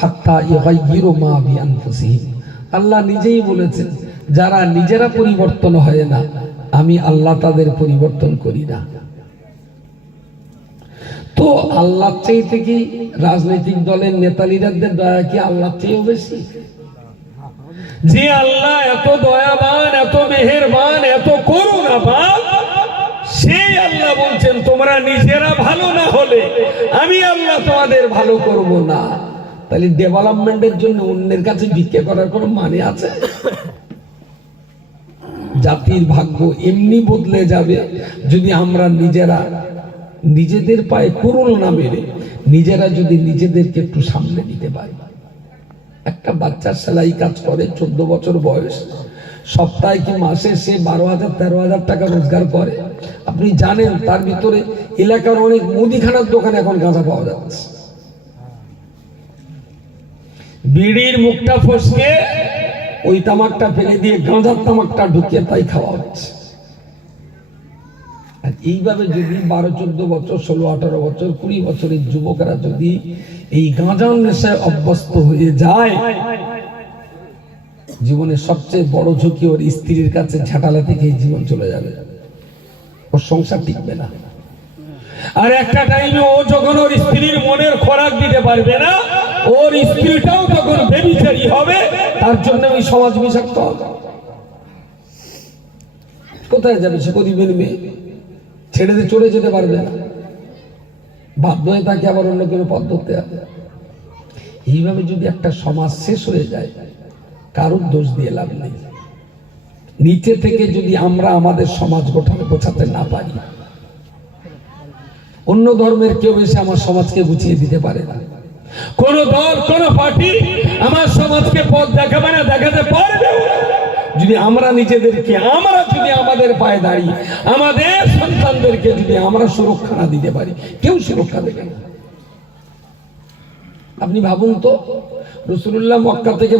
হাত্তা ইউগাইয়িরু মা বিআনফুসিহিম। আল্লাহ নিজেই বলেছেন, যারা নিজেরা পরিবর্তন হয় না, আমি আল্লাহ তাদের পরিবর্তন করি না। তো আল্লাহর চাইতে কি রাজনৈতিক দলের নেতা লিডারদের দয়া কি আল্লাহর চেয়েও বেশি? যে আল্লাহ এত দয়াবান, এত মেহেরবান, এত করুণাবান, সেই আল্লাহ বলছেন তোমরা নিজেরা ভালো না হলে আমি আল্লাহ তোমাদের ভালো করব না। তাহলে ডেভেলপমেন্টের জন্য অন্যের কাছে ভিক্ষা করার কোনো মানে আছে? জাতির ভাগ্য এমনি বদলে যাবে যদি আমরা নিজেরা নিজেদের পায়ে কুরুল না মেরে নিজেরা যদি নিজেদেরকে একটু সামনে নিতে পারি। একটা বাচ্চা সেলাই কাজ করে, 14 বছর বয়স, সপ্তাহে কি মাসে সে 12,000 13,000 টাকা রোজগার করে। আপনি জানেন তার ভিতরে এলাকার অনেক মুদিখানার দোকানে এখন গাঁজা পাওয়া যাচ্ছে। বিড়ির মুখটা ফসকে ওই তামাকটা ফেলে দিয়ে গাঁজার তামাকটা ঢুকিয়ে তাই খাওয়া হচ্ছে। আর এইভাবে যদি 12-14 বছর, 16-18 বছর, 20 বছরের যুবকেরা যদি এই গাঁজার নেশায় অভ্যস্ত হয়ে যায়, জীবনের সবচেয়ে বড় ঝুঁকি ওর স্ত্রীর কাছে ঝাঁটালা থেকে জীবন চলে যাবে, ওর সংসার টিকবে না। আর একটা টাইমে ও যখন ওর স্ত্রীর মনের খোরাক দিতে পারবে না, ওর স্ত্রীটাও তখন বেবিচারী হবে। তার জন্য ওই সমাজ বিষাক্ত হবে। কোথায় যাবে সে? গরিবের মেয়ে ছেড়ে দিয়ে চলে যেতে পারবে না, বাধ্য হয়ে তাকে আবার অন্য কোনো পথ ধরতে হবে। এইভাবে যদি একটা সমাজ শেষ হয়ে যায়, কারোর দোষ দিয়ে লাভ নেই। নিচে থেকে যদি আমরা আমাদের সমাজ গোছাতে না পারি, অন্য ধর্মের কেউ এসে আমার সমাজকে গুছিয়ে দিতে পারে না। কোন দল, কোন পার্টি আমার সমাজকে পথ দেখাবে না, দেখাতে পারবে যদি আমরা নিজেদেরকে, আমরা যদি আমাদের পায়ে দাঁড়িয়ে আমাদের সন্তানদেরকে যদি আমরা সুরক্ষা না দিতে পারি, কেউ সুরক্ষা দেবে না। আপনি ভাবুন তো, রাসূলুল্লাহ মক্কা থেকে